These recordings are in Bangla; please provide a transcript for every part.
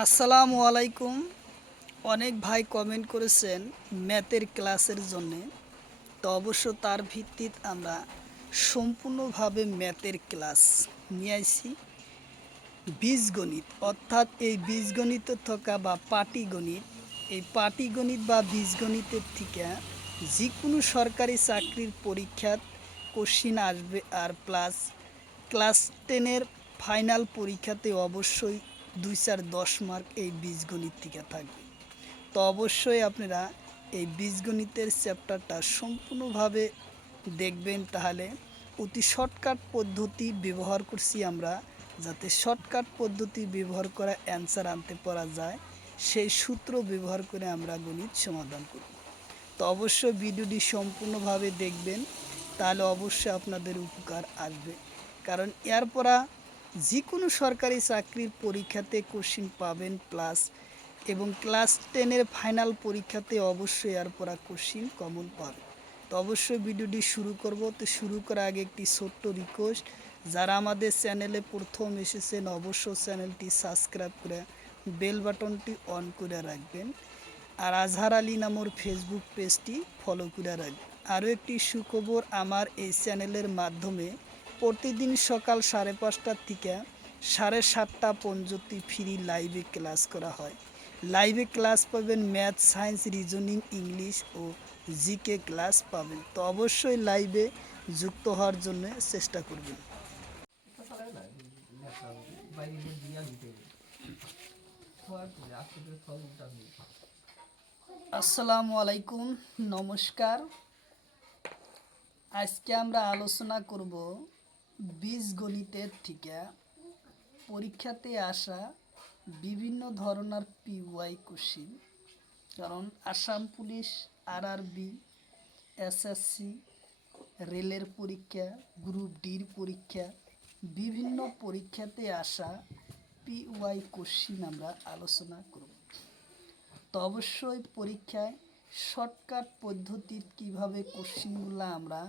আসসালামু আলাইকুম। অনেক ভাই কমেন্ট করেছেন ম্যাথের ক্লাসের জন্যে। তো অবশ্য তার ভিত্তিতে আমরা সম্পূর্ণভাবে ম্যাথের ক্লাস নিয়ে আইছি। বীজগণিত অর্থাৎ এই বীজগণিতের থাকা বা পাটিগণিত, এই পাটিগণিত বা বীজগণিতের থেকে যে কোনো সরকারি চাকরির পরীক্ষাত কোশ্চিন আসবে। আর প্লাস ক্লাস 10-এর ফাইনাল পরীক্ষাতে অবশ্যই 2-4-10 মার্ক এই বীজগণিত থেকে থাকবে। তো অবশ্যই আপনারা এই বীজগণিতের চ্যাপ্টারটা সম্পূর্ণভাবে দেখবেন, তাহলে অতি শর্টকাট পদ্ধতি ব্যবহার করছি আমরা, যাতে শর্টকাট পদ্ধতি ব্যবহার করা অ্যান্সার আনতে পারা যায়, সেই সূত্র ব্যবহার করে আমরা গণিত সমাধান করব। তো অবশ্যই ভিডিওটি সম্পূর্ণভাবে দেখবেন, তাহলে অবশ্যই আপনাদের উপকার আসবে। কারণ এরপরা যে কোনো সরকারি চাকরির পরীক্ষাতে কোশ্চিন পাবেন প্লাস, এবং ক্লাস 10-এর ফাইনাল পরীক্ষাতে অবশ্যই এরপরা কোশ্চিন কমন পাবে। তো অবশ্যই ভিডিওটি শুরু করব। তো শুরু করার আগে একটি ছোট্ট রিকোয়েস্ট, যারা আমাদের চ্যানেলে প্রথম এসেছেন অবশ্যই চ্যানেলটি সাবস্ক্রাইব করে বেল বাটনটি অন করে রাখবেন। আর আজহার আলী নামর ফেসবুক পেজটি ফলো করে রাখবেন। আরও একটি সুখবর, আমার এই চ্যানেলের মাধ্যমে প্রতিদিন সকাল 5:30 থেকে 7:30 পর্যন্ত ফ্রি লাইভে ক্লাস করা হয়। লাইভে ক্লাস পাবেন ম্যাথ, সায়েন্স, রিজনিং, ইংলিশ ও জিকে ক্লাস পাবেন। তো অবশ্যই লাইভে যুক্ত হওয়ার জন্য চেষ্টা করবেন। আসসালামু আলাইকুম, নমস্কার। আজকে আমরা আলোচনা করব বীজগণিতের থেকে পরীক্ষাতে আসা বিভিন্ন ধরনের পিওয়াই কোশ্চিন। কারণ আসাম পুলিশ, আরআরবি, এসএসসি, রেলের পরীক্ষা, গ্রুপ ডির পরীক্ষা, বিভিন্ন পরীক্ষাতে আসা পিওয়াই কোশ্চিন আমরা আলোচনা করব। তো অবশ্যই পরীক্ষায় শর্টকাট পদ্ধতিতে কিভাবে কোশ্চিনগুলো আমরা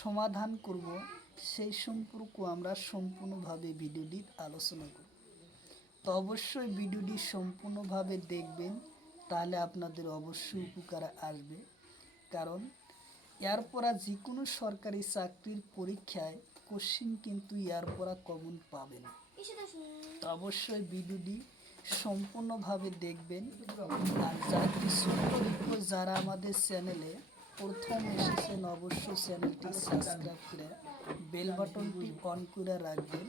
সমাধান করব, সেই সম্পর্কে আমরা সম্পূর্ণভাবে ভিডিওটি আলোচনা করব। তো অবশ্যই ভিডিওটি সম্পূর্ণভাবে দেখবেন, তাহলে আপনাদের অবশ্যই উপকার আসবে। কারণ এরপরা যে কোনো সরকারি চাকরির পরীক্ষায় কোশ্চিন কিন্তু এরপরা কমন পাবেন। তো অবশ্যই ভিডিওটি সম্পূর্ণভাবে দেখবেন। আর যারা আমাদের চ্যানেলে প্রথম এসেছেন অবশ্যই চ্যানেলটি সাবস্ক্রাইব করে বেল বাটনটি অন করে রাখবেন।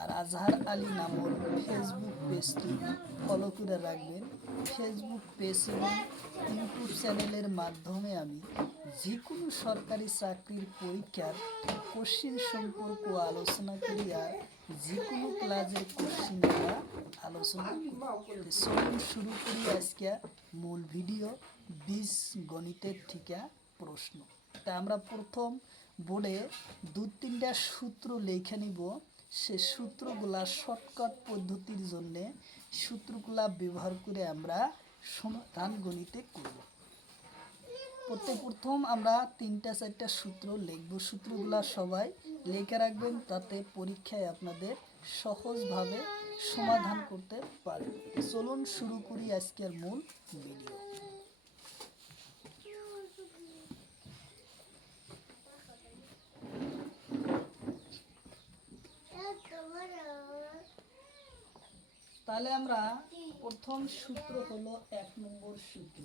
আর আজহার আলী নামক ফেসবুক পেজটি ফলো করে রাখবেন। ফেসবুক পেজ এবং ইউটিউব চ্যানেলের মাধ্যমে আমি যে কোনো সরকারি চাকরির পরীক্ষার কোশ্চিন সম্পর্কে আলোচনা করি, আর যে কোনো ক্লাসের কোশ্চিন আমরা আলোচনা করি। চলুন শুরু করি আজকে মূল ভিডিও, বীজগণিতের থেকে প্রশ্ন। তা আমরা প্রথম বোর্ডে 2-3টা সূত্র লিখে নিব। সে সূত্রগুলা শর্টকাট পদ্ধতির জন্যে সূত্রগুলা ব্যবহার করে আমরা সমাধান গণিতে করব। প্রথম আমরা 3-4টা সূত্র লিখব। সূত্রগুলা সবাই লিখে রাখবেন, তাতে পরীক্ষায় আপনাদের সহজভাবে সমাধান করতে পারবেন। চলুন শুরু করি আজকের মূল ভিডিও। তাহলে আমরা প্রথম সূত্র হলো 1 নম্বর সূত্র।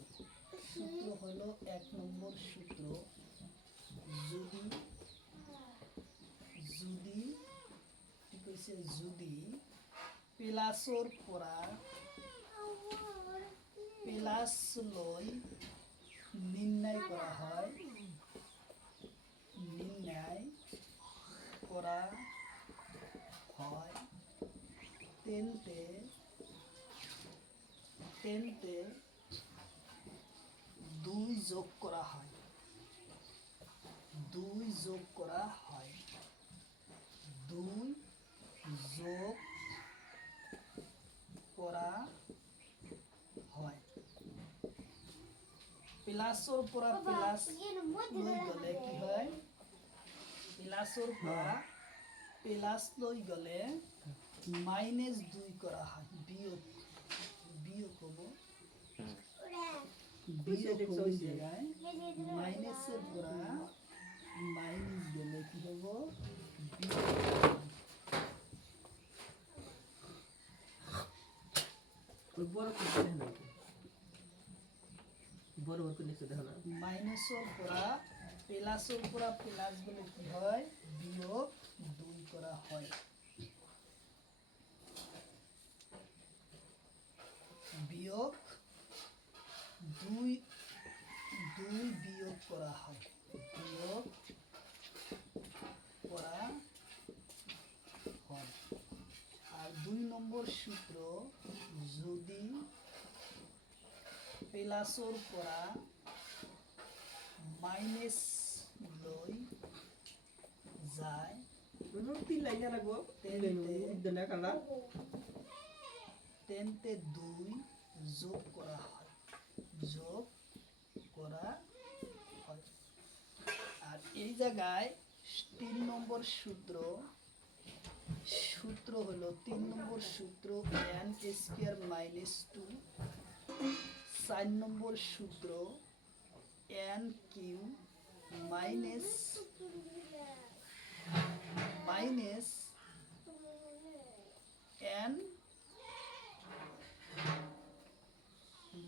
সূত্র হলো 1 নম্বর সূত্র, যদি যদি কি কইছে, যদি প্লাসর পরা প্লাস লই নির্ণয় করা হয়, নির্ণয় করা হয় তেনতে তেনতে 2 যোগ করা হয়, 2 যোগ করা হয়, 2 যোগ করা হয়। প্লাসর পরা প্লাস লই গলে কি হয়, প্লাসর পরা প্লাস লই গলে -2 করা হয়, বিয়োগ বিয়োগ হবো এই জায়গায় মাইনাসের পরা মাইনাস গেলে কি হবো মাইনাসের পরা প্লাসের পরা প্লাস বলে কি হয় বিয়োগ 2 করা হয় বিয়োগ 2 বিয়োগ করা হয় বিয়োগ করা হয় আর 2 নম্বর সূত্র যদি প্লাসের পরা মাইনাস লই যায় তেনতে 2 যোগ করা হয় আর এই জায়গায় 3 নম্বর সূত্র হলো 3 নম্বর সূত্র n স্কয়ার মাইনাস 2 4 নম্বর সূত্র n cube minus n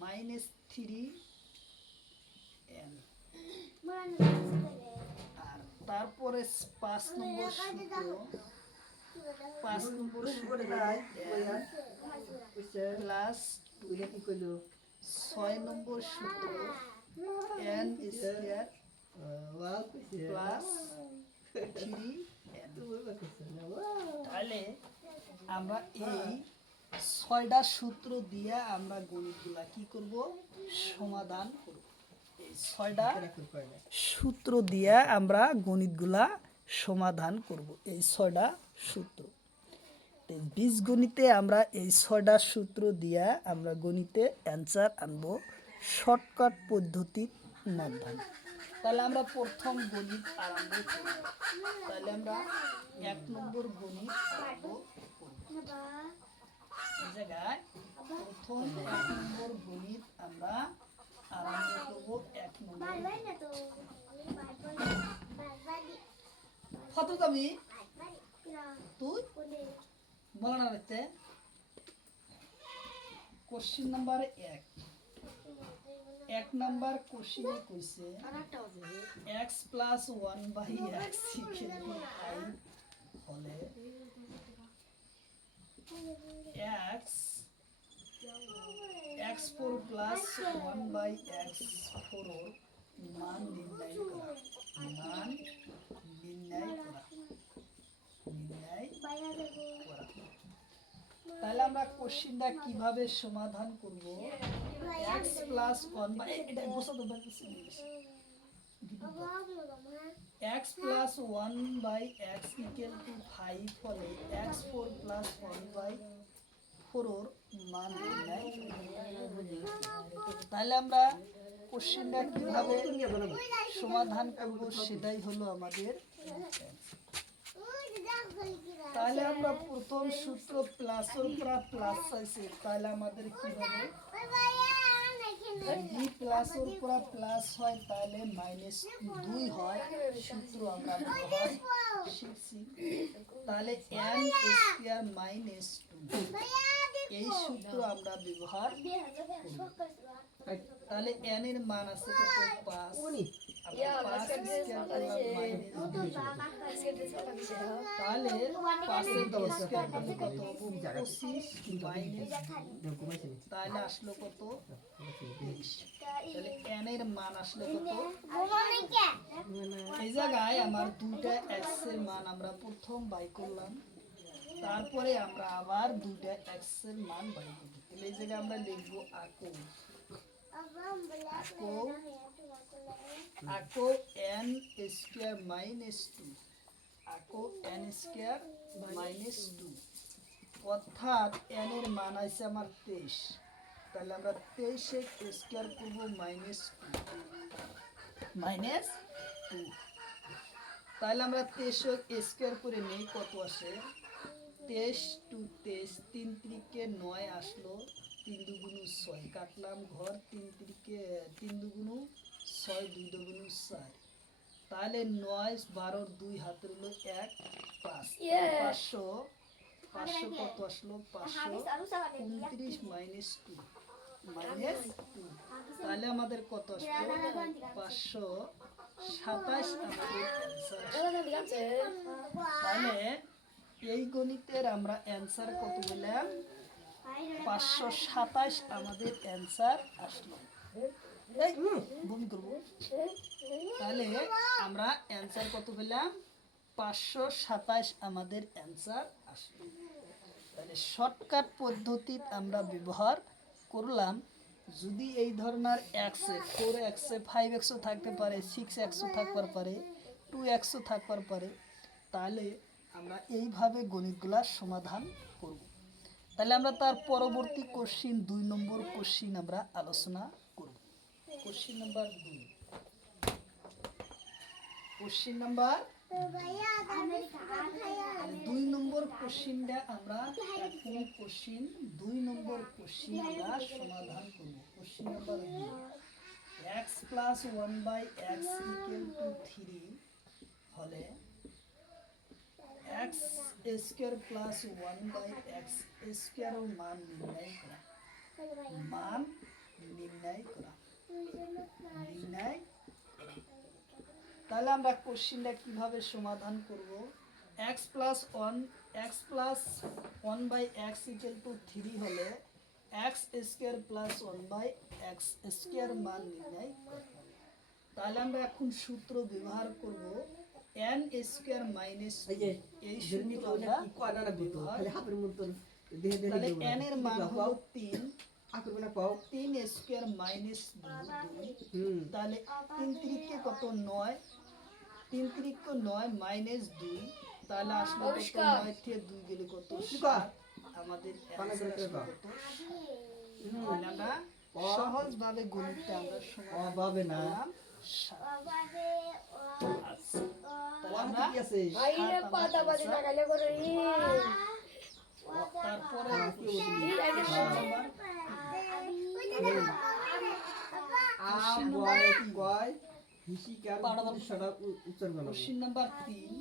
minus 3n আর তারপরে 5 নম্বর সূত্র প্লাস 6 নম্বর সূত্র n স্কয়ার প্লাস 3n তাহলে আমরা এই 6টা সূত্র দিয়ে আমরা গণিতগুলা কি করব সমাধান করব এই 6টা সূত্র দিয়ে আমরা গণিতগুলা সমাধান করব এই 6টা সূত্র বীজগণিতে আমরা এই 6টা সূত্র দিয়ে আমরা গণিতে অ্যান্সার আনবো শর্টকাট পদ্ধতির মাধ্যমে তাহলে আমরা প্রথম গণিত আরম্ভ করব তাহলে আমরা 1 নম্বর গণিত আরম্ভ করব এই জায়গায় প্রথম 1 নম্বর গণিত আমরা আরম্ভ করব 1 নম্বর কত তুমি তুই বলা না হচ্ছে কোশ্চেন নাম্বার 1 নাম্বার কোশ্চেনে কইছে x plus 1 by x equal to 5 হলে x4 প্লাস 1 বাই x4 মান নির্ণয় করা তাহলে আমরা কোশ্চেনটা কিভাবে সমাধান করব x প্লাস 1 বাই এটা বসাতে পারতেছি x plus 1 by x equal to 5 হলে x4 প্লাস 1 বাই 4 এর মান নির্ণয় তাহলে আমরা কোশ্চেনটা কিভাবে সমাধান করব সেটাই হলো আমাদের তাহলে আমরা প্রথম সূত্র প্লাসের উপর প্লাস আছে তাহলে আমাদের কি হবে যদি প্লাসের উপর প্লাস হয় তাহলে মাইনাস 2 হয় সূত্র আমরা ব্যবহার শিখছি তাহলে n স্কয়ার মাইনাস 2 এই সূত্র আমরা ব্যবহার করব তাহলে n এর মান আছে কত 5 তাহলে 5 এর স্কয়ার করলে কত 25 মাইনাস তাহলে আসলো কত 20 তাহলে n এর মান আসলো কত এই জায়গায় আমার দুইটা x এর মান আমরা প্রথম বাই করলাম তারপরে আমরা আবার দুইটা x এর মান বাই করব তাহলে এই জায়গায় আমরা লিখব আকো n স্কয়ার মাইনাস 2 আকো n স্কয়ার মাইনাস 2 অর্থাৎ n এর মান আছে আমার 23 তাহলে আমরা 23 এর স্কয়ার করব মাইনাস 2 তাহলে আমরা 23 এর স্কয়ার করে নেই কত আসে 23 2 23 3 3 কে 9 আসলো তিন দুগুণ 6 কাটলাম ঘর, 3 তিরিকে 3 দুগুণ 6, 2 দুগুণ 4। তাহলে 9 12 2 হাতের হলো 1 5, 500 500 কত আসলো 529 মাইনাস 2 তাহলে আমাদের কত আসলো 527 আমাদের অ্যান্সার। তাহলে এই গণিতের আমরা অ্যান্সার কত পেলাম 527 আমাদের অ্যান্সার আসলো। এই বমি করবো। তাহলে আমরা অ্যান্সার কত পেলাম 527 আমাদের অ্যান্সার আসলো। তাহলে শর্টকাট পদ্ধতি আমরা ব্যবহার করলাম। যদি এই ধরনের এক্সে 4x 5x থাকতে পারে, 6x থাকতে পারে, 2x থাকতে পারে, তাহলে আমরা এইভাবে গণিতগুলা সমাধান করব। তাহলে আমরা তার পরবর্তী কোশ্চিন 2 নম্বর কোশ্চিন আমরা আলোচনা করব। Question number 2। কোশ্চিন নাম্বার 2 নম্বর কোশ্চিনটা আমরা এখন কোশ্চিন 2 নম্বর কোশ্চিন আমরা সমাধান করব। Question number 2, x plus 1/x equal to 3 হলে x square plus 1/x square এর মান নির্ণয় করা। মান নির্ণয় করা। তাহলে আমরা কোশ্চিনটা কিভাবে সমাধান করব? x plus 1/x equal to 3 হলে x square plus 1/x square মান নির্ণয় করতে হবে। তাহলে আমরা এখন সূত্র ব্যবহার করব n স্কয়ার মাইনাস এই সূত্র আমরা ব্যবহার করব। তাহলে n এর মান হলো 3, 3 স্কয়ার মাইনাস 2। তাহলে 3 তিরিকে কত 9, 3 তিরিকে 9 মাইনাস 2। তাহলে আসলে কত 9 থেকে 2 গেলে কত 7 আমাদের অ্যানসার আসলে কত 7। তাহলে আমরা সহজভাবে গণিতটা আমরা সমাধান করলাম 7। তারপরে question number 3,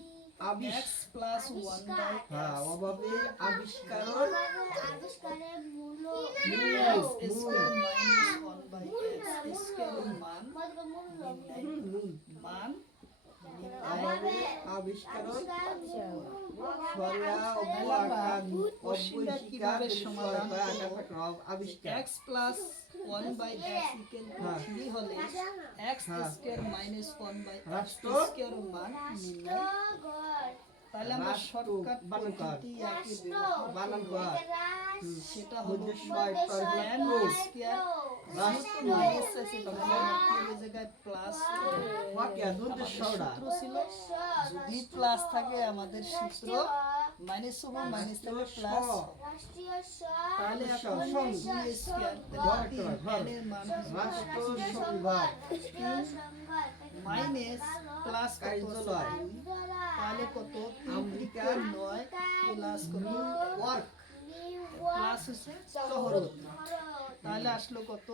x plus 1/x আবিষ্কারের মূল স্কয়ার মাইনাস 1/x স্কয়ার মান কোশ্চিনটা কিভাবে সমাধান করব? x plus 1/x equal to 3 হলে x square minus 1/x square মান নির্ণয়। তাহলে আমরা শর্টকাট পদ্ধতি একে ব্যবহার করব। সেটা হলো n স্কয়ার মাইনাস আছে তাহলে এই জায়গায় প্লাস সূত্র ছিল। যদি প্লাস থাকে আমাদের সূত্র মাইনাস হবে, মাইনাস থেকে প্লাস। তাহলে এখন 2 স্কয়ার n এর মান মাইনাস প্লাস কত 2। তাহলে কত 3 থেকে 9 প্লাস কত ওয়ার্ক প্লাস হচ্ছে শহরত। তাহলে আসলো কত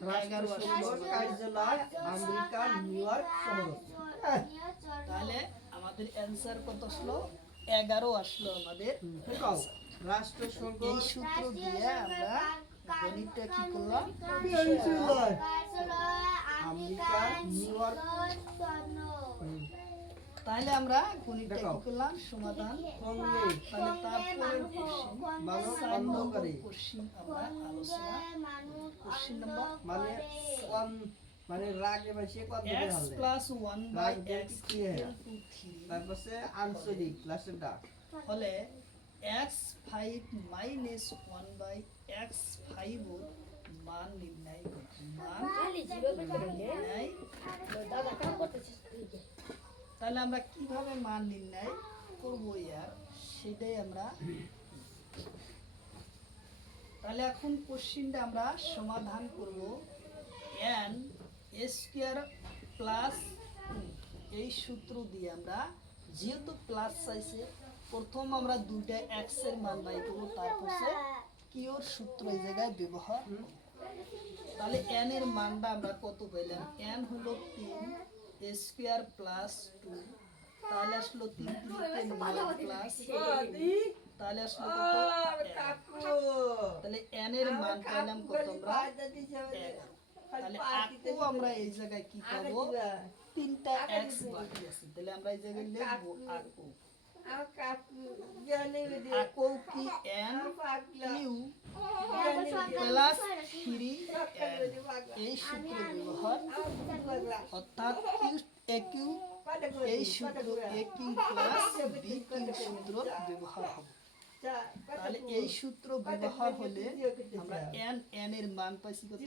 11 আসলো কার্যালয় আমেরিকা নিউ ইয়র্ক শহর। তাহলে আমাদের অ্যানসার কত আসলো 11 আসলো আমাদের রাষ্ট্রসংঘ। এই সূত্র দিয়ে আমরা গণিতটা কি করলাম আমেরিকা নিউ ইয়র্ক। তাহলে আমরা গণিতটা কি করলাম সমাধান করলাম। তাহলে তারপরের কোশ্চিন আমরা আলোচনা কোশ্চিন নাম্বার মানে রাগে বসে কত x plus 1/x equal to 3 তারপর সে আনসারিক লাস্টটা হলে x 5 মাইনাস 1/x 5 এর মান নির্ণয় করা। মান নির্ণয়। তাহলে আমরা কিভাবে মান নির্ণয় করব ইয়ার সেটাই আমরা। তাহলে এখন কোশ্চিনটা আমরা সমাধান করব n স্কয়ার প্লাস এই সূত্র দিয়ে আমরা যেহেতু প্লাস চাইছে প্রথম আমরা দুইটা x এর মান বাই করব, তারপর কি কিউর সূত্র এই জায়গায় ব্যবহার করব। তাহলে n এর মানটা আমরা কত পেলাম? n হলো 3 স্কয়ার প্লাস 2, তাহলে আসলো 3 3 9 প্লাস, তাহলে আসলো কত? তাহলে n এর মান পেলাম কত আমরা? 11। তাহলে আকু আমরা এই জায়গায় কি পাবো? 3টা x বাকি আছে, তাহলে আমরা এই জায়গায় লিখবো আকু। আকু কি n কিউ প্লাস 3 এই সূত্র ব্যবহার, অর্থাৎ কিউ এই সূত্র a cube plus b cube সূত্র ব্যবহার হবে। তাহলে এই সূত্র ব্যবহার হলে আমরা n এর মান পাইছি কত? 11।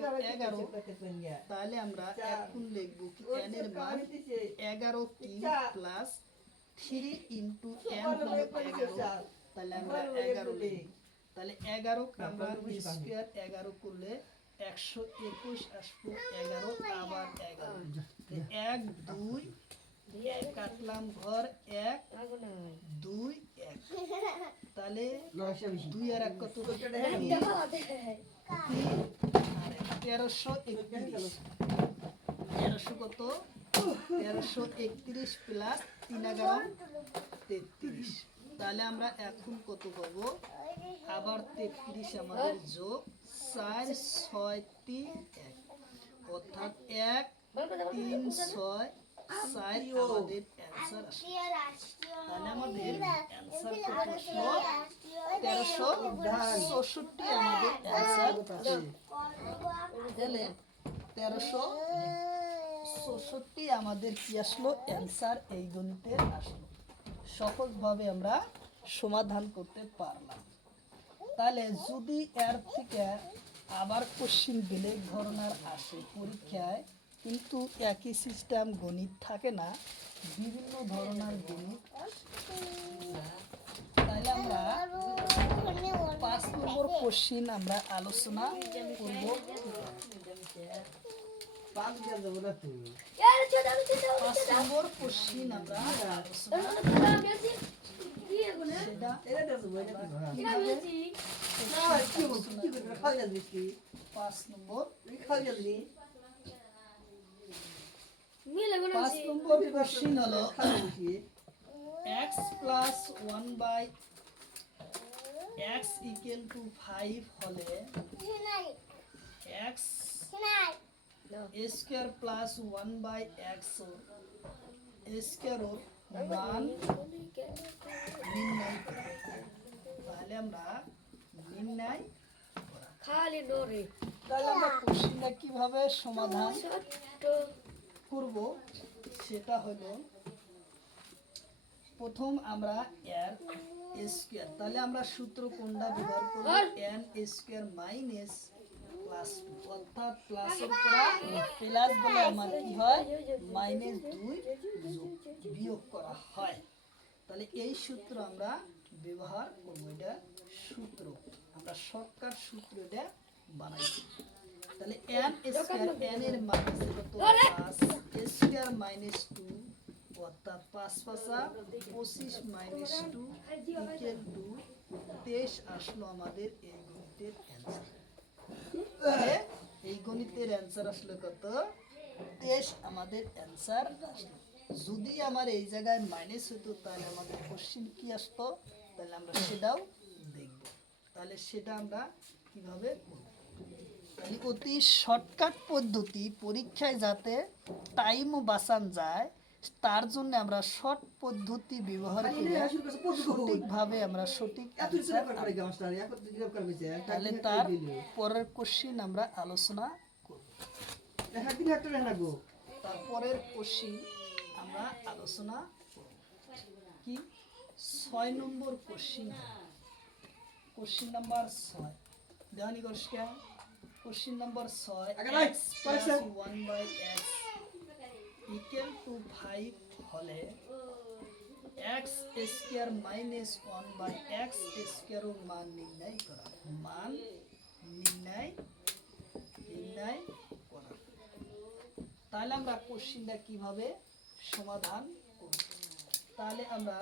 তাহলে আমরা এখন লিখব কি n এর মান 11 কিউ প্লাস 3 ইনটু n হলো 11, তাহলে আমরা 11 লিখব। তাহলে 11 আমরা স্কয়ার 11 করলে 121 আসলো, 11 আবার 11, 1 2 কাটলাম ঘর 1 2 1, তাহলে 2 আর 1 কত? 1331, 1300 কত? 1331 প্লাস 3 11 33, তাহলে আমরা এখন কত পাবো? আবার 33 আমাদের যোগ 4 6 3 1, অর্থাৎ 1 3 6 4 আমাদের অ্যান্সার আসলো। তাহলে আমাদের অ্যান্সার কত আসলো? 1364 আমাদের অ্যান্সার আসলো। তাহলে 1364 আমাদের কি আসলো? অ্যান্সার এই গণিতের আসলো। সহজভাবে আমরা সমাধান করতে পারলাম। তাহলে যদি এর থেকে আবার কোশ্চিন বেলেগ ধরনের আসে পরীক্ষায়, কিন্তু একই সিস্টেম গণিত থাকে না, বিভিন্ন ধরনের গণিত আসে, তাহলে আমরা 5 নম্বর কোশ্চিন আমরা আলোচনা করব। 5 নম্বর কোশ্চিন আমরা আলোচনা সেটা পাঁচ নম্বর কোশ্চিন হলো x plus 1 by x equal to 5 হলে x square plus 1 by x square মান নির্ণয় করা। তাহলে আমরা নির্ণয় খালি ডরে তাহলে আমরা কোশ্চিনটা কিভাবে সমাধান করব সেটা হলো, প্রথম আমরা এর স্কয়ার, তাহলে আমরা সূত্র কোনটা ব্যবহার করব? n স্কয়ার মাইনাস প্লাস 2, অর্থাৎ প্লাসের পরে প্লাস বলে আমার কি হয়? মাইনাস 2 যোগ বিয়োগ করা হয়। তাহলে এই সূত্র আমরা ব্যবহার করব, এটা সূত্র আমরা শর্টকাট সূত্র এটা বানাইছি। তাহলে n স্কয়ার, n এর মান আছে কত? 5 স্কয়ার মাইনাস 2, অর্থাৎ 5 5 25 মাইনাস 2 ইকুয়াল টু 23 আসলো আমাদের এই গণিতের অ্যান্সার। তাহলে এই গণিতের অ্যান্সার আসলো কত? 23 আমাদের অ্যান্সার আসলো। যদি আমার এই জায়গায় মাইনাস হতো তাহলে আমাদের কোশ্চিন কি আসতো? তাহলে আমরা সেটাও দেখব। তাহলে সেটা আমরা কিভাবে করব? তাহলে অতি শর্টকাট পদ্ধতি, পরীক্ষায় যাতে টাইমও বাঁচান যায় তার জন্য আমরা শর্ট পদ্ধতি ব্যবহার করে সঠিকভাবে আমরা সঠিক answer আনবো। তাহলে তার পরের কোশ্চিন আমরা আলোচনা করব। তারপরের কোশ্চিন আমরা আলোচনা করব কি? 6 নম্বর কোশ্চিন, কোশ্চিন নাম্বার 6 দেওয়ানি করছে। Question number 6, x plus 1 by x equal to 5 হলে x square minus 1 by x square এর মান নির্ণয় করা। মান নির্ণয় করা। তাহলে আমরা কোশ্চিনটা কিভাবে সমাধান করব? তাহলে আমরা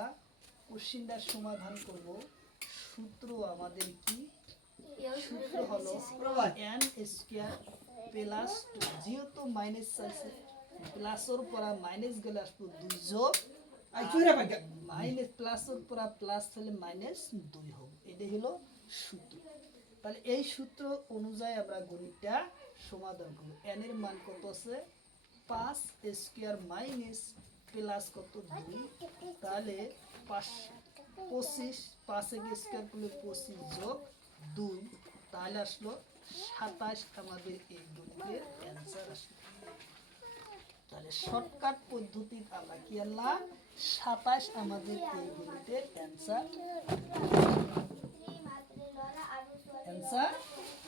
কোশ্চিনটার সমাধান করব, সূত্র আমাদের কি? প্রবাদ এন স্কোয়ার প্লাস টু, যেহেতু মাইনাস আছে প্লাসের পরা মাইনাস গেলে আসবো 2 যোগ আর চুরা পাই মাইনাস প্লাসের পরা প্লাস হলে মাইনাস 2 হবে। এটাই হলো সূত্র। তাহলে এই সূত্র অনুযায়ী আমরা গণিতটা সমাধান করব। এন এর মান কত আছে 5 স্কোয়ার মাইনাস প্লাস কত 2, তাহলে 25 5 স্কোয়ার করলে 25 যোগ 2, তাহলে আসলো 27 আমাদের এই গণিতের অ্যান্সার আসলো। তাহলে শর্টকাট পদ্ধতিতে আমরা কি আনলাম 27 আমাদের এই গণিতের অ্যান্সার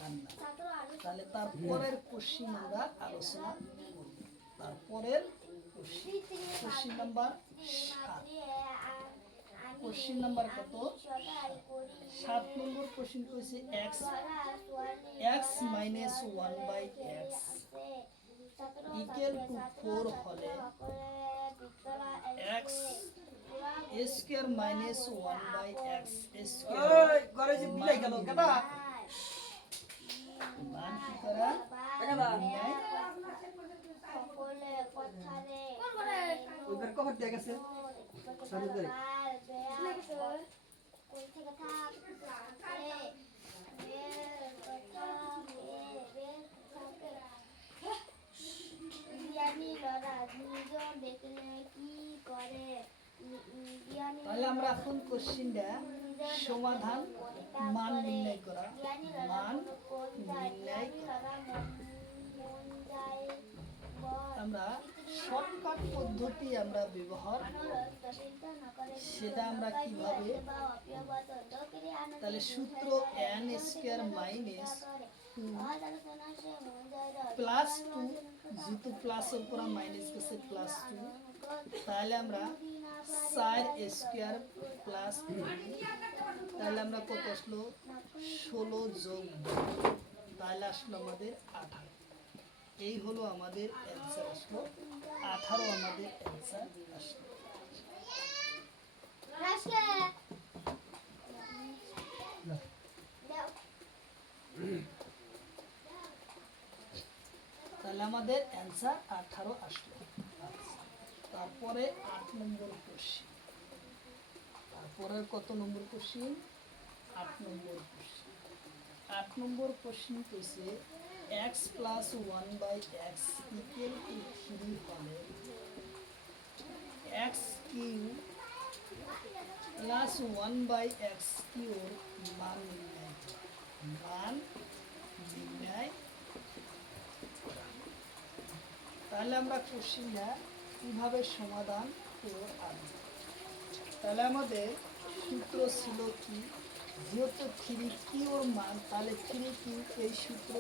আনলাম। তাহলে তারপরের কোশ্চিন আমরা আলোচনা করব। তারপরের কোশ্চিন নাম্বার 7। কোশ্চিন নাম্বার কত 7 নম্বর কোশ্চিন কইছে x minus 1/x equal to 4 হলে x square minus 1/x square ওই ঘরে যে বিলাই গেল কেডা মান কি করা কেডা ওইবার কভার দিয়ে গেছে সামনে ধরে তাহলে আমরা এখন কোশ্চিনটা সমাধান মান নির্ণয় করা মান নির্ণয় করা। আমরা শর্টকাট পদ্ধতি আমরা ব্যবহার সেটা আমরা কিভাবে তাহলে সূত্র n স্কয়ার মাইনাস 2 প্লাস 2 যেহেতু প্লাসের উপর মাইনাস গেছে প্লাস 2, তাহলে আমরা 4 স্কয়ার প্লাস 2, তাহলে আমরা কত আসলো 16 যোগ 2, তাহলে আসলো আমাদের 18। এই হলো আমাদের অ্যান্সার আসলো 18 আমাদের অ্যান্সার আসলো। তাহলে আমাদের অ্যান্সার 18 আসলো। তারপরে 8 নম্বর কোশ্চেন। তারপরের কত নম্বর কোশ্চেন 8 নম্বর কোশ্চেন। 8 নম্বর কোশ্চেন কইছে x plus 1/x equal to 3 হলে x cube plus 1/x cube মান নির্ণয় করা। তাহলে আমরা কোশ্চেনটা কিভাবে সমাধান করে আনব। তাহলে আমাদের সূত্র ছিল কি যেহেতু 3 কিউর মান তাহলে 3 কিউ এই সূত্র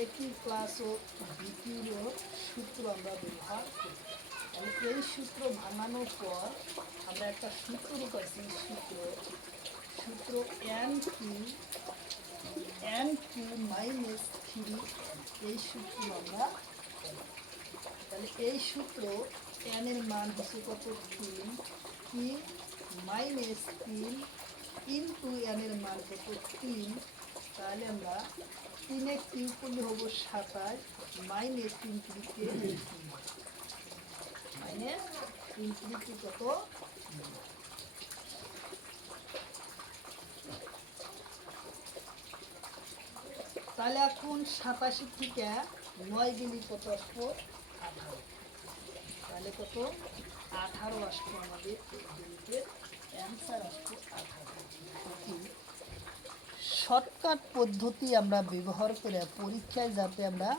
এ কিউ প্লাস ও বি কিউর সূত্র আমরা ব্যবহার করি। তাহলে এই সূত্র ভাঙানোর পর আমরা একটা সূত্র পাইছি সূত্র এন কিউ মাইনাস 3 এই সূত্র আমরা পাই। তাহলে এই সূত্র এন এর মান হচ্ছে কত 3 কি মাইনাস 3 ইন্টু এন এর মান কত 3, তাহলে আমরা 3 এ কিউ করলে হবো 27 মাইনাস 3 3 মাইনাস 3 3 কত 9। তাহলে এখন 87 থেকে 9 গেলে কত আসবো 18, তাহলে কত 18 আসবো আমাদের গণিতের অ্যান্সার আসবো 18। শর্টকাট পদ্ধতি আমরা ব্যবহার করে পরীক্ষায় যাতে আমরা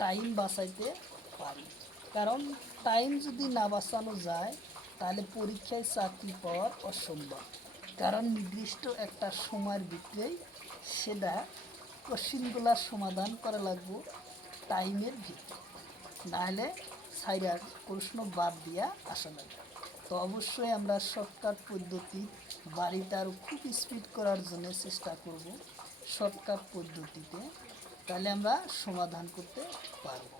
টাইম বাঁচাইতে পারি, কারণ টাইম যদি না বাঁচানো যায় তাহলে পরীক্ষায় চাকরি পাওয়ার অসম্ভব। কারণ নির্দিষ্ট একটা সময়ের ভিতরেই সেটা কোশ্চিনগুলো সমাধান করা লাগবে টাইমের ভিতরে, নাহলে সাইডার প্রশ্ন বাদ দিয়া আসা লাগবে। তো অবশ্যই আমরা শর্টকাট পদ্ধতি বাড়িটা আরও খুব স্পিড করার জন্য চেষ্টা করব শর্টকাট পদ্ধতিতে, তাহলে আমরা সমাধান করতে পারব।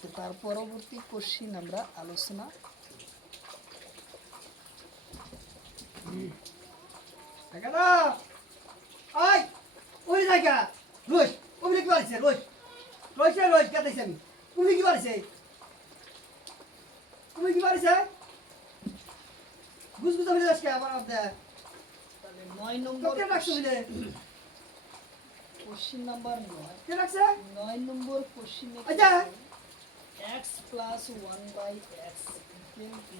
তো তার পরবর্তী কোশ্চিন আমরা আলোচনা কেডা ওই ওই জায়গা রোজ তুমি কি পারছে রোজ রোজ রোজ কাটাইছি আমি তুমি কি পারছে তুমি কি পারছে বুঝবুঝ আমি আজকে আবার আপনার তাহলে 9 নম্বর কে রাখছো বলে কোশ্চেন নাম্বার 9। কে রাখছে 9 নম্বর কোশ্চেনে আচ্ছা। x plus 1 by x equal to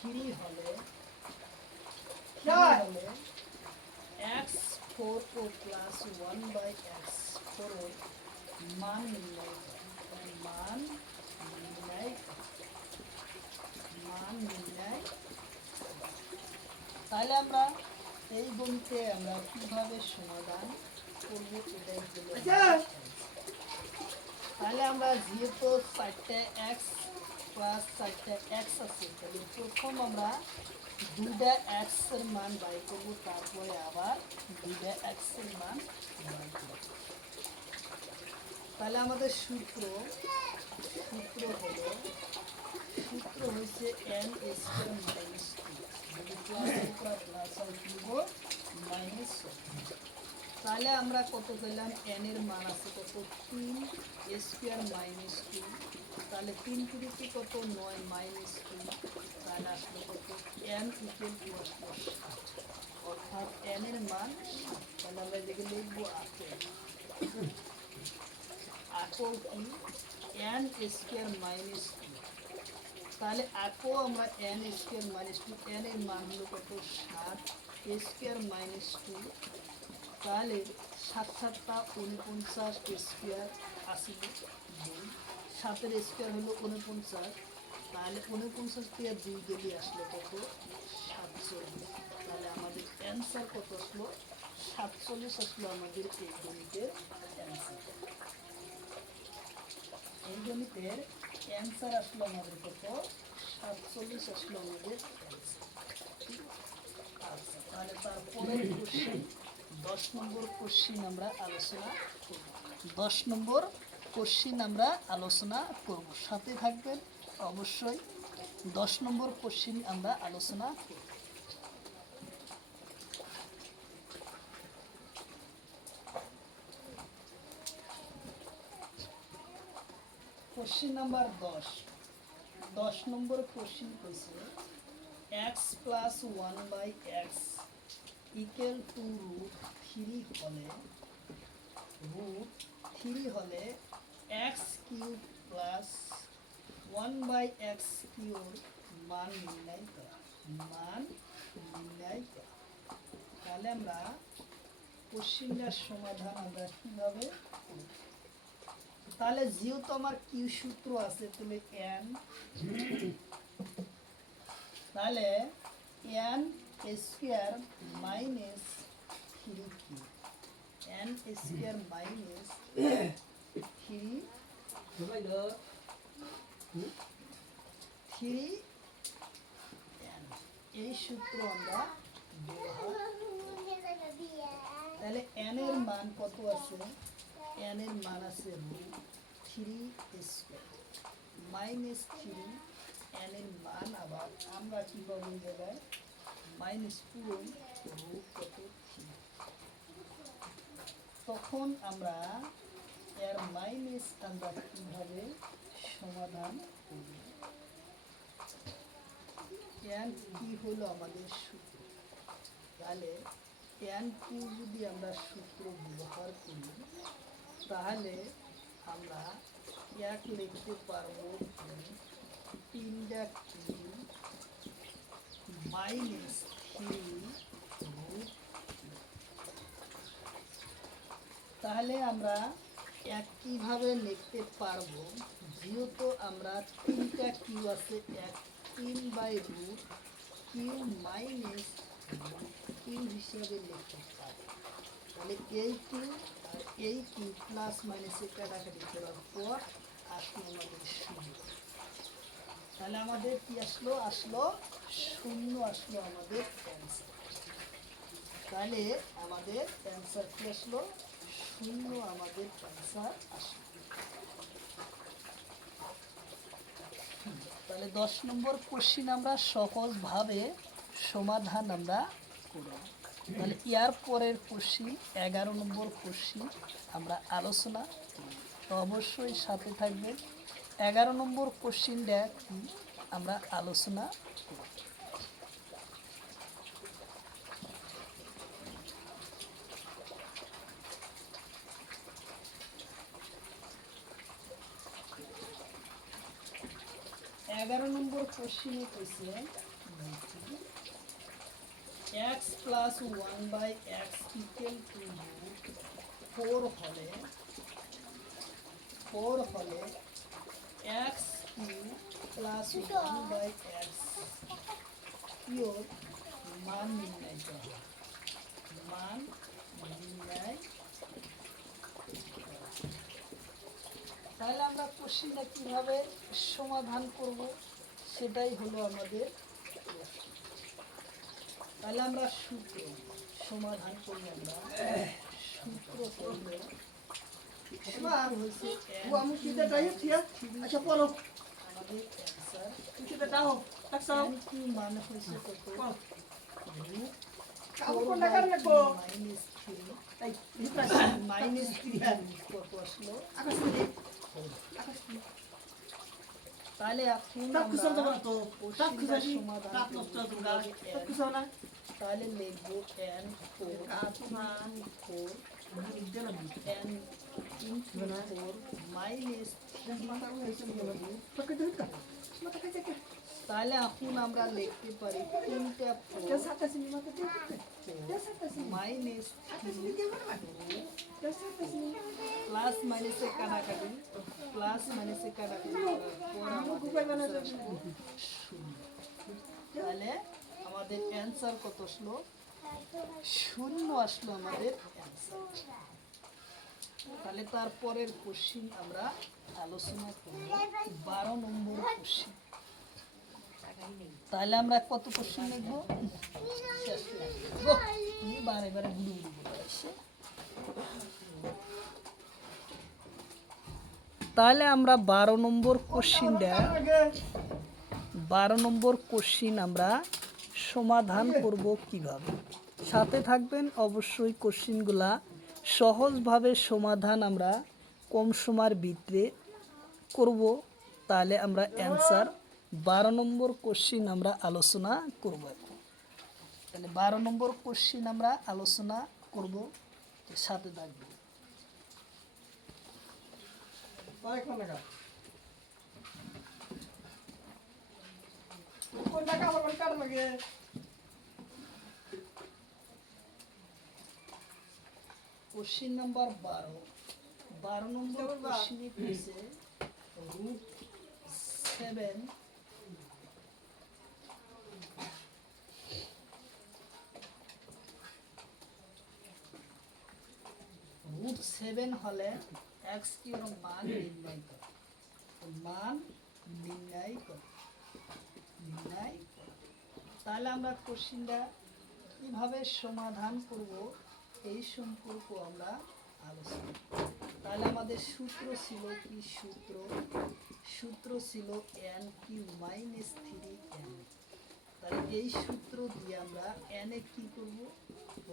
3 হলে চার x 4 ও প্লাস 1 বাই x 4 এর মান নির্ণয় করো। মান নির্ণয় করো। মান নির্ণয় করো। তাহলে আমরা এই গণিতে আমরা কিভাবে সমাধান করব এটাই হলো আচ্ছা। তাহলে আমরা যেহেতু 4টে x প্লাস 4টে x আছে তাহলে প্রথম আমরা 2টা x এর মান বাই করব তারপরে আবার 2টা x এর মান বাই করব। তাহলে আমাদের সূত্র হলো সূত্র হচ্ছে n স্কয়ার মাইনাস 2 যদি প্লাস প্লাস আর দিব মাইনাস। তাহলে আমরা কত পেলাম n এর মান আছে কত 3 স্কয়ার মাইনাস 2 তাহলে 3 টু দি কত 9 মাইনাস 2 তাহলে আসলে কত n ইকুয়াল টু আসলো 7 অর্থাৎ n এর মান 7। তাহলে আমরা এদিকে লিখবো আকো কি n স্কয়ার মাইনাস 2 তাহলে আকো আমরা n স্কয়ার মাইনাস 2 n এর মান হলো কত 7 স্কয়ার মাইনাস 2 তাহলে 7 7টা 49 স্কয়ার আসবে 7 এর স্কয়ার হলো 49 তাহলে 49 দিয়ে 2 গেলে আসলো কত 47। তাহলে আমাদের অ্যান্সার কত আসলো 47 আসলো আমাদের এই গণিতের অ্যান্সার। এই গণিতের অ্যান্সার আসলো আমাদের কত 47 আসলো আমাদের অ্যান্সার। আচ্ছা তাহলে তারপরে কোশ্চেন 10 নম্বর কোশ্চেন আমরা আলোচনা করব। 10 নম্বর কোশ্চেন আমরা আলোচনা করব, সাথে থাকবেন অবশ্যই। 10 নম্বর কোশ্চেন আমরা আলোচনা করব। কোশ্চেন নাম্বার 10 নম্বর কোশ্চেন কইছে x plus 1 by x equal to √3 হলে x cube plus 1 by x cube মান নির্ণয় করা। তাহলে আমরা কোশ্চেনটার সমাধান আমরা কিভাবে করব। তাহলে যেহেতু আমার কিউ সূত্র আছে তাহলে তাহলে n square minus 3 cube n square minus 3 এই সূত্র আমরা ব্যবহার। তাহলে n এর মান কত আছে n এর মান আছে √3 স্কয়ার মাইনাস 3 n এর মান আবার আমরা কি পাবো এই জায়গায় মাইনাস পুরো রুট কত 3। তখন আমরা এর মাইনাস আমরা কিভাবে সমাধান করব। n কি হলো আমাদের সূত্র। তাহলে n কি যদি আমরা সূত্র ব্যবহার করি তাহলে আমরা এক লিখতে পারবো 3টা কিউ মাইনাস 3 তাহলে আমরা একইভাবে লিখতে পারবো যেহেতু আমরা 3টা কিউ আছে 3 by root cube minus cube হিসাবে লিখতে পারি। তাহলে এই কিউ আর এই কিউ প্লাস মাইনাসে কাটাকাটি করার পর আসলো আমাদের 0। তাহলে আমাদের কি আসলো 0 আসলো আমাদের অ্যান্সার। তাহলে আমাদের অ্যান্সার কি আসলো 0 আমাদের অ্যান্সার আসলো। তাহলে 10 নম্বর কোশ্চেন আমরা সহজভাবে সমাধান আমরা করব। তাহলে ইয়ার পরের কোশ্চিন 11 নম্বর কোশ্চিন আমরা আলোচনা করি। তো অবশ্যই সাথে থাকবেন। 11 নম্বর কোশ্চিনটা কি আমরা আলোচনা করি। এগারো নম্বর কোশ্চিনে কইছে x plus one by x equal to 4 হলে x cube plus one by x cube মান নির্ণয় করা হয়। মান নির্ণয় তাহলে আমরা কোশ্চিনটা কিভাবে সমাধান করব সেটাই হলো আমাদের প্রশ্ন। তাহলে আমরা সূত্র সমাধান করি। আমরা সূত্র করব এবার হচ্ছে ও আমি কিটা টাইম থিয়া আচ্ছা পড়ো আমাদের অ্যান্সার কিটা দাও টাকসাও n কি মান হয়েছে কত পড়ো রুট কাবু কোন টাকা লাগবো মাইনাস 3 এই লিখা মাইনাস 3 কত আসলো আকাশ থেকে আকাশ তাহলে এখন তাপ কিছু আমরা না তো তাপ কিছু কোশ্চিনটার না সমাধান তাপ করব। নষ্ট তোমরা তাপ কিছু না তাহলে লিখব n 4 কাতুমান 4 বুঝতে না n into 4 minus 3 মাথা হইছে বলো তোকে দেখো মাথা খাইছে কে তাহলে এখন আমরা লিখতে পারি 3টা কে 4 সাথে সিনি মাথা কে কে সাথে সিনি minus সিনি কে বলে কে সাথে সিনি প্লাস মাইনাসে কাটাকাটি প্লাস মাইনাসে কাটাকাটি করার পর আমাদের গুগল বানাতে answer আসলো 0। তাহলে আমাদের অ্যান্সার কত আসলো 0 আসলো আমাদের অ্যান্সার। তাহলে তারপরের কোশ্চিন আমরা আলোচনা করব 12 নম্বর কোশ্চিন। তাহলে আমরা কত কোশ্চিন লিখব শেষ লিখব তুমি বারে বারে গুলো বলে আসে। তাহলে আমরা 12 নম্বর কোশ্চিনটা 12 নম্বর কোশ্চিন আমরা সমাধান করব কিভাবে। সাথে থাকবেন অবশ্যই। কোশ্চিনগুলা সহজভাবে সমাধান আমরা কম সময়ের ভিতরে করব। তাহলে আমরা অ্যান্সার 12 নম্বর কোশ্চিন আমরা আলোচনা করব এখন। তাহলে 12 নম্বর কোশ্চিন আমরা আলোচনা করব, সাথে থাকবেন। পরে কোন টাকা কোন টাকা বলুন কার লাগে কোশ্চিন নাম্বার 12 নম্বর কোশ্চিনে কইছে রুট 7 রুট 7 হলে এক্স কিউব মান নির্ণয় করো। মান নির্ণয় করো। তাহলে আমরা কোশ্চিনটা কিভাবে সমাধান করব এই সম্পর্ক আমরা আলোচনা করব। তাহলে আমাদের সূত্র ছিল কি? সূত্র ছিল n কিউ মাইনাস 3n। তাহলে এই সূত্র দিয়ে আমরা n এ কি করব?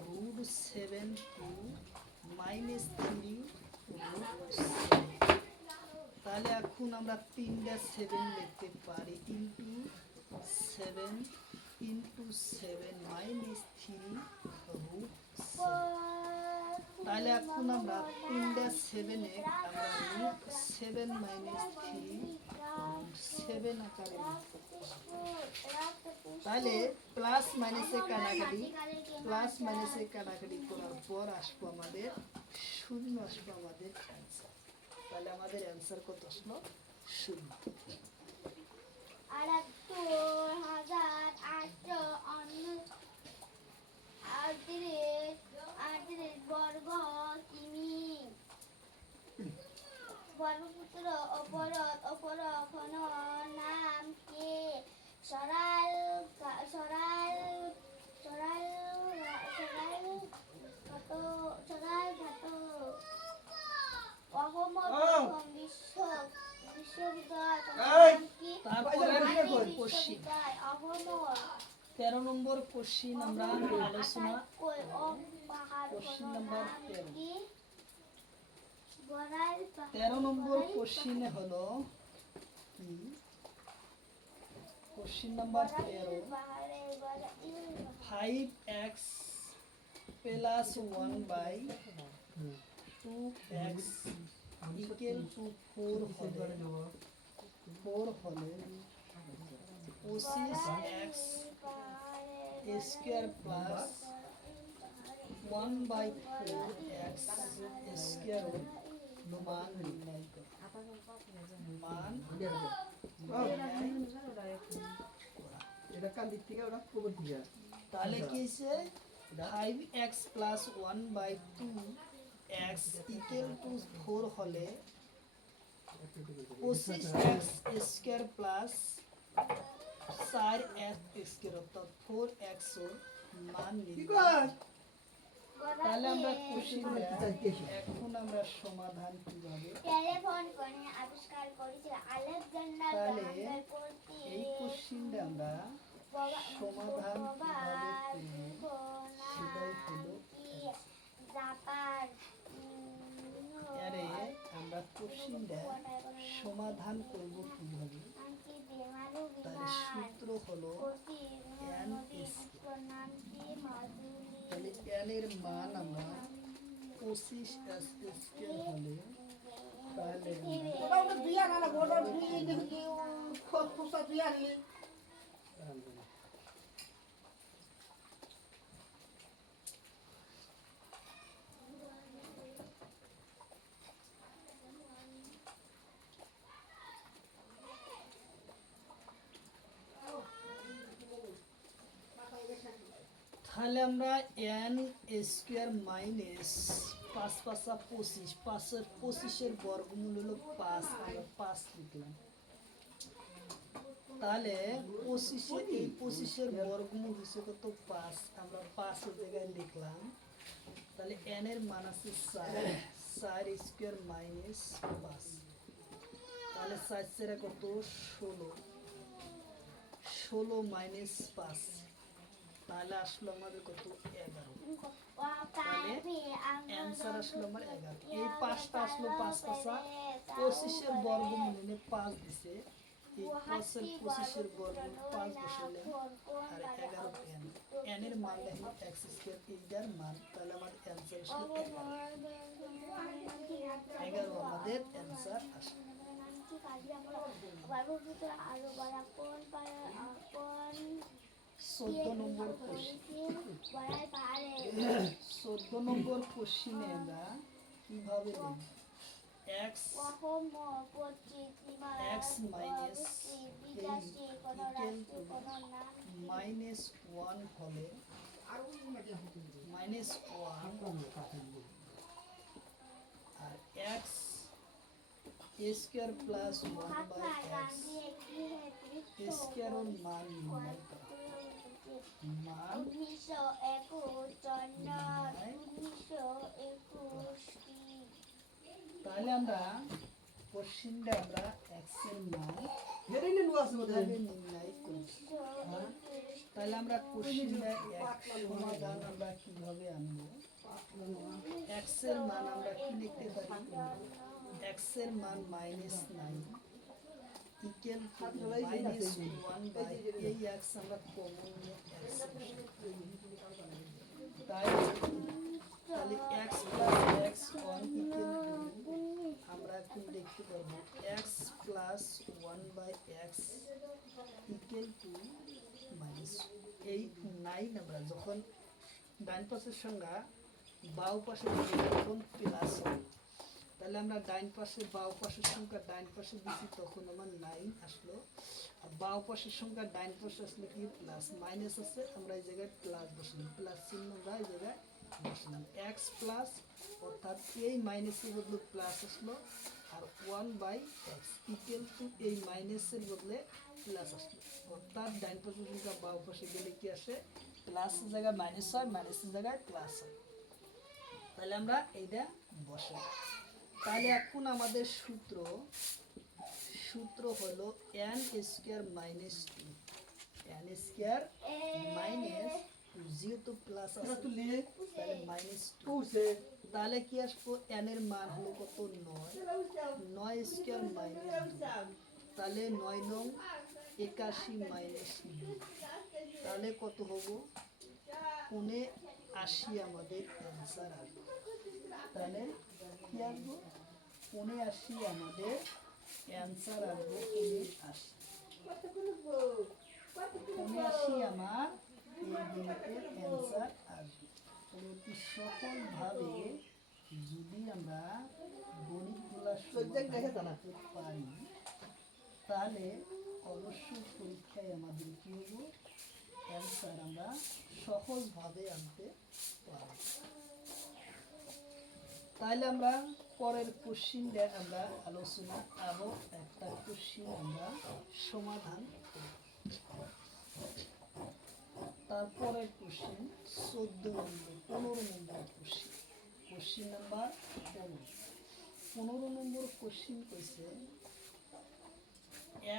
Root 7 cube minus 3 root 7। তাহলে এখন আমরা 3টা 7 লিখতে পারি ইন্টু 7 মাইনাস 3 রুট 7। তাহলে এখন আমরা 3টা 7 এ আমরা রুট 7 মাইনাস 3 রুট 7 আকারে লিখতে পারি। তাহলে প্লাস মাইনাসে কাটাকাটি করার পর আসবো আমাদের 0 আসবো আমাদের অ্যান্সার। তাহলে আমাদের অ্যান্সার কত আসলো? 0। 3838 বর্গ কিমি বর্গপুত্র অপর নাম কে? সরাল সরাল সরাল সরাল সরাল ঘাট অহমদ প্রথম বিশ্ববিদ্যালয় নাম কি? তারপরে আলী কোশ্চিন বিশ্ববিদ্যালয় অহমদ 13 নম্বর কোশ্চিন আমরা আলোচনা কই ও পাহাড় কোশ্চিন কোনো নাম্বার নাম 13 কি বড়াই 13 নম্বর কোশ্চিনে হলো কি কোশ্চিন নাম্বার 13 পাহাড়ে বড়াই 5x plus 1 by 2x equal to 4 হলে 25x square plus 1 by 4x square মান নির্ণয় করো। মান নির্ণয় এটা কান দিক থেকে ওটা কোবর দিকে তাহলে কি হয়েছে 5x plus 1 by 2x equal to 4 হলে 25x square plus 4x square অর্থাৎ 4x এর মান কি নির্ণয় কর তাহলে আমরা কোশ্চেনটা এখন আমরা সমাধান কিভাবে টেলিফোন ফোনে আবিষ্কার করেছিল আলেকজান্ডার তাহলে গ্রাহাম বেল কর্তৃক এই কোশ্চেনটা আমরা সমাধান কিভাবে করব সেটাই হলো জাপান আরে আমরা কোশ্চেনটা সমাধান করব কিভাবে তার সূত্র হলো n তাহলে n এর মান আমরা 25s স্কয়ার হলে তাহলে ওটা ওটা দুই আনা না ওটা দুই দেখি কি খুবসা দুই আনি তাহলে আমরা n স্কয়ার মাইনাস 5 5 25 5 25 এর বর্গমূল হলো 5 আমরা 5 লিখলাম তাহলে 25 এই 25 এর বর্গমূল হিসেবে কত 5 আমরা 5 এর জায়গায় লিখলাম তাহলে n এর মান আছে 4 4 স্কয়ার মাইনাস 5 তাহলে 4 এর কত 16 16 মাইনাস 5 তাহলে আসলো আমাদের কত 11 তাহলে অ্যান্সার আসলো আমার 11 এই 5টা আসলো 5 5 25 এর বর্গমূল এনে 5 দিছে এই 5 এর 25 এর বর্গমূল 5 বসালে আর 11 n n এর মান দেখো x স্কয়ার এইটার মান তাহলে আমাদের অ্যান্সার আসলো 11 আমাদের অ্যান্সার আসলো আরো বড় কোন কোন 14 নম্বর কোশ্চেন বড়াই পাহাড়ে 14 নম্বর কোশ্চেনে আমরা কিভাবে লিখব x অসম পরিচিতি x মাইনাস বিকাশী কোন রাষ্ট্র কোন নাম মাইনাস 1 হলে মাইনাস 1 আর x square plus 1 by Mahatma x Gandhi একটি স্কয়ার এর মান নির্ণয় করো মান 1921 জানুয়ারি 1921 তাহলে আমরা কোশ্চেনটা আমরা x এর মান হেরে নে নো আছে মধ্যে কিভাবে নির্ণয় করব তাহলে আমরা কোশ্চেনটা এক সমাধান আমরা কিভাবে আনব x এর মান আমরা কি লিখতে পারি x এর মান -9 ইকুয়াল টু -1 বাই এই x আমরা কমন নিয়ে x তাহলে x plus x1 equal to আমরা এখন দেখতে পারবো x plus 1 by x equal to minus এই 9 আমরা যখন ডান পাশের সংখ্যা বাম পাশে যখন প্লাস হবে তাহলে আমরা ডান পাশে বাম পাশের সংখ্যা ডান পাশে দিছি তখন আমার 9 আসলো আর বাম পাশের সংখ্যা ডান পাশে আসলে কি প্লাস মাইনাস আছে আমরা এই জায়গায় প্লাস বসালাম প্লাস চিহ্ন আমরা এই জায়গায় বসালাম x প্লাস অর্থাৎ এই মাইনাসের বদলে প্লাস আসলো আর 1 বাই x ইকুয়াল টু এই মাইনাসের বদলে প্লাস আসলো অর্থাৎ ডান পাশের সংখ্যা বাম পাশে গেলে কি আসে প্লাসের জায়গায় মাইনাস হয় মাইনাসের জায়গায় প্লাস হয় তাহলে আমরা এইটা বসাই তাহলে এখন আমাদের সূত্র হলো n square minus 2 N square minus যেহেতু প্লাস এটা আছে তুললি তাহলে মাইনাস টু, উঠছে তাহলে কি আসবো এন এর মান হলো কত 9, 9 স্কোয়ার মাইনাস 2, তাহলে 9 নং 81 মাইনাস 2, তাহলে কত হবো 79 আমাদের অ্যান্সার আসবে। তাহলে কি আসবো 79 আমাদের অ্যান্সার আসবো 79, 79 আমার এই গণিতের অ্যান্সার আসবে। তাহলে অতি সফলভাবে যদি আমরা গণিতগুলা সমাধান করতে পারি তাহলে অবশ্যই পরীক্ষায় আমাদের কি হবো অ্যান্সার আমরা সহজভাবে আনতে পারব। তাহলে আমরা পরের কোশ্চিনটা আমরা আলোচনা এবং একটা কোশ্চিন আমরা সমাধান করব। তারপরের কোশ্চিন 14 নম্বর 15 নম্বর কোশ্চিন, কোশ্চিন নাম্বার 15 নম্বর কোশ্চিন কইছে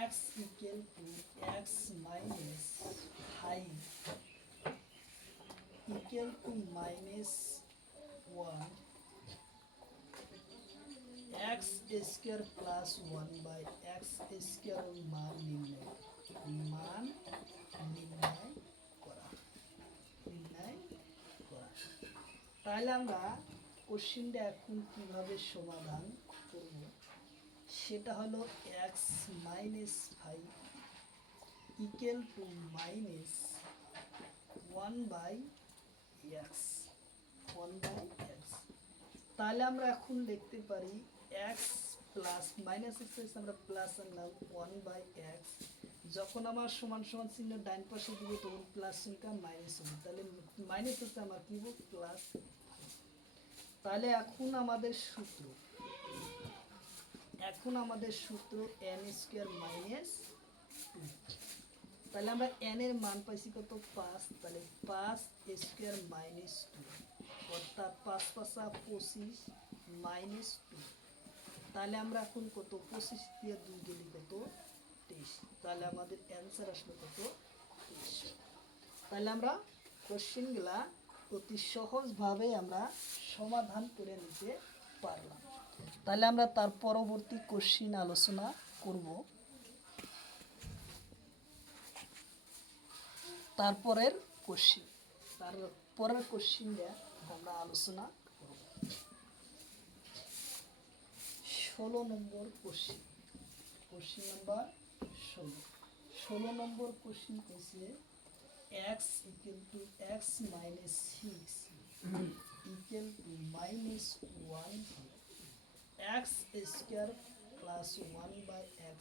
x equal to x minus 5 equal to minus 1 x square plus 1 by x square এর মান নির্ণয় করা। তাহলে আমরা কোশ্চিনটা এখন কিভাবে সমাধান করব সেটা হলো x minus 5 equal to minus 1 by x, 1 by x। তাহলে আমরা এখন লিখতে পারি x প্লাস মাইনাস এক্স আমরা প্লাস আনলাম 1 বাই এক্স, যখন আমার সমান সমান চিহ্ন ডান পাশে দিব তখন প্লাস চিহ্নটা মাইনাস হবে, তাহলে মাইনাস হচ্ছে আমার কি হবে প্লাস। তাহলে এখন আমাদের সূত্র এন স্কোয়ার মাইনাস 2, তাহলে আমরা এন এর মান পাইছি কত 5, তাহলে 5 স্কোয়ার মাইনাস 2 অর্থাৎ 5 5 25 মাইনাস 2, তাহলে আমরা এখন কত 25 দিয়ে 2 গেলে কত 23, তাহলে আমাদের অ্যান্সার আসলো কত 23। তাহলে আমরা কোশ্চেনগুলা অতি সহজভাবে আমরা সমাধান করে নিতে পারলাম। তাহলে আমরা তার পরবর্তী কোশ্চেন আলোচনা করব। তারপরের কোশ্চেনটা আমরা আলোচনা করব 16 নম্বর কোশ্চেন, কোশ্চেন নাম্বার 16 নম্বর কোশ্চেন কইছে x equal to x minus 6 equal to minus 1 x square plus 1 by x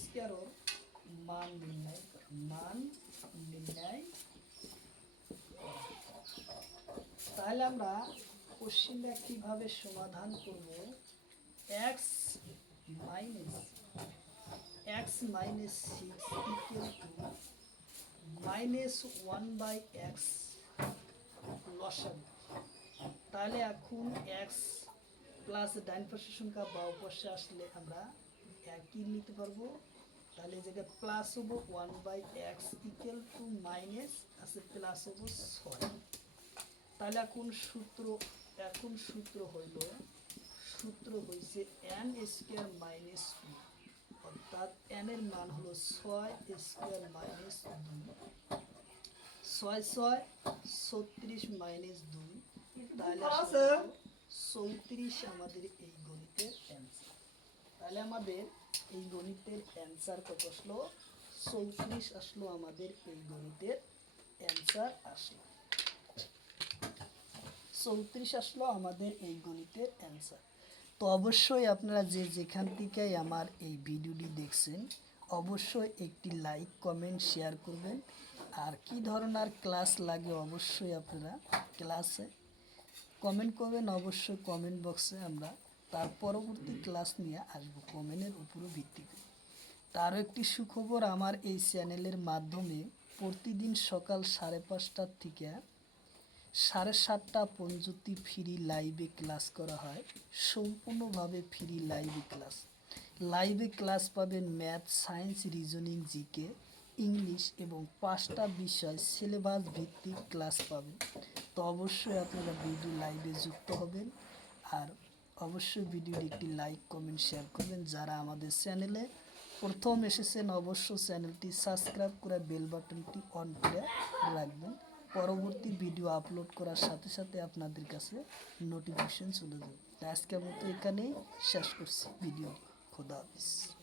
square ওর মান নির্ণয় করা। তাহলে আমরা কোশ্চেনটা কিভাবে সমাধান করব, x minus 6 equal to minus 1 by x লসাগু। তাহলে এখন x প্লাস ডান পাশের সংখ্যা বাম পাশে আসলে আমরা একই নিতে পারবো, তাহলে এই জায়গায় প্লাস হবো 1 by x equal to minus আছে প্লাস হবো 6। তাহলে এখন সূত্র হইছে এন স্কোয়ার মাইনাস 2, অর্থাৎ এন এর মান হলো 6 স্কোয়ার মাইনাস 2, 6 6 36 মাইনাস 2, তাহলে 34 আমাদের এই গণিতের অ্যান্সার। তাহলে আমাদের এই গণিতের অ্যান্সার কত আসলো 34 আসলো, আমাদের এই গণিতের অ্যান্সার আসলো 34 আসলো আমাদের এই গণিতের অ্যান্সার। তো অবশ্যই আপনারা যেখান থেকে আমার এই ভিডিওটি দেখছেন অবশ্যই একটি লাইক কমেন্ট শেয়ার করবেন, আর কি ধরনের ক্লাস লাগে অবশ্যই আপনারা ক্লাসে কমেন্ট করবেন, অবশ্যই কমেন্ট বক্সে আমরা তার পরবর্তী ক্লাস নিয়ে আসবো কমেন্টের উপরও ভিত্তি করে। তারও একটি সুখবর, আমার এই চ্যানেলের মাধ্যমে প্রতিদিন সকাল 5:30 থেকে 7:30 পর্যন্ত ফ্রি লাইভে ক্লাস করা হয়, সম্পূর্ণভাবে ফ্রি লাইভে ক্লাস পাবেন math, science, reasoning, GK English এবং 5টা বিষয় সিলেবাস ভিত্তিক ক্লাস পাবেন। তো অবশ্যই আপনারা ভিডিও লাইভে যুক্ত হবেন আর অবশ্যই ভিডিওটি একটি লাইক কমেন্ট শেয়ার করবেন। যারা আমাদের চ্যানেলে প্রথম এসেছেন অবশ্যই চ্যানেলটি সাবস্ক্রাইব করে বেল বাটনটি অন করে রাখবেন। পরবর্তী ভিডিও আপলোড করার সাথে সাথে আপনাদের কাছে নোটিফিকেশন চলে যাবে। আজকের মতো এখানেই শেষ করছি ভিডিও। খোদা হাফেজ।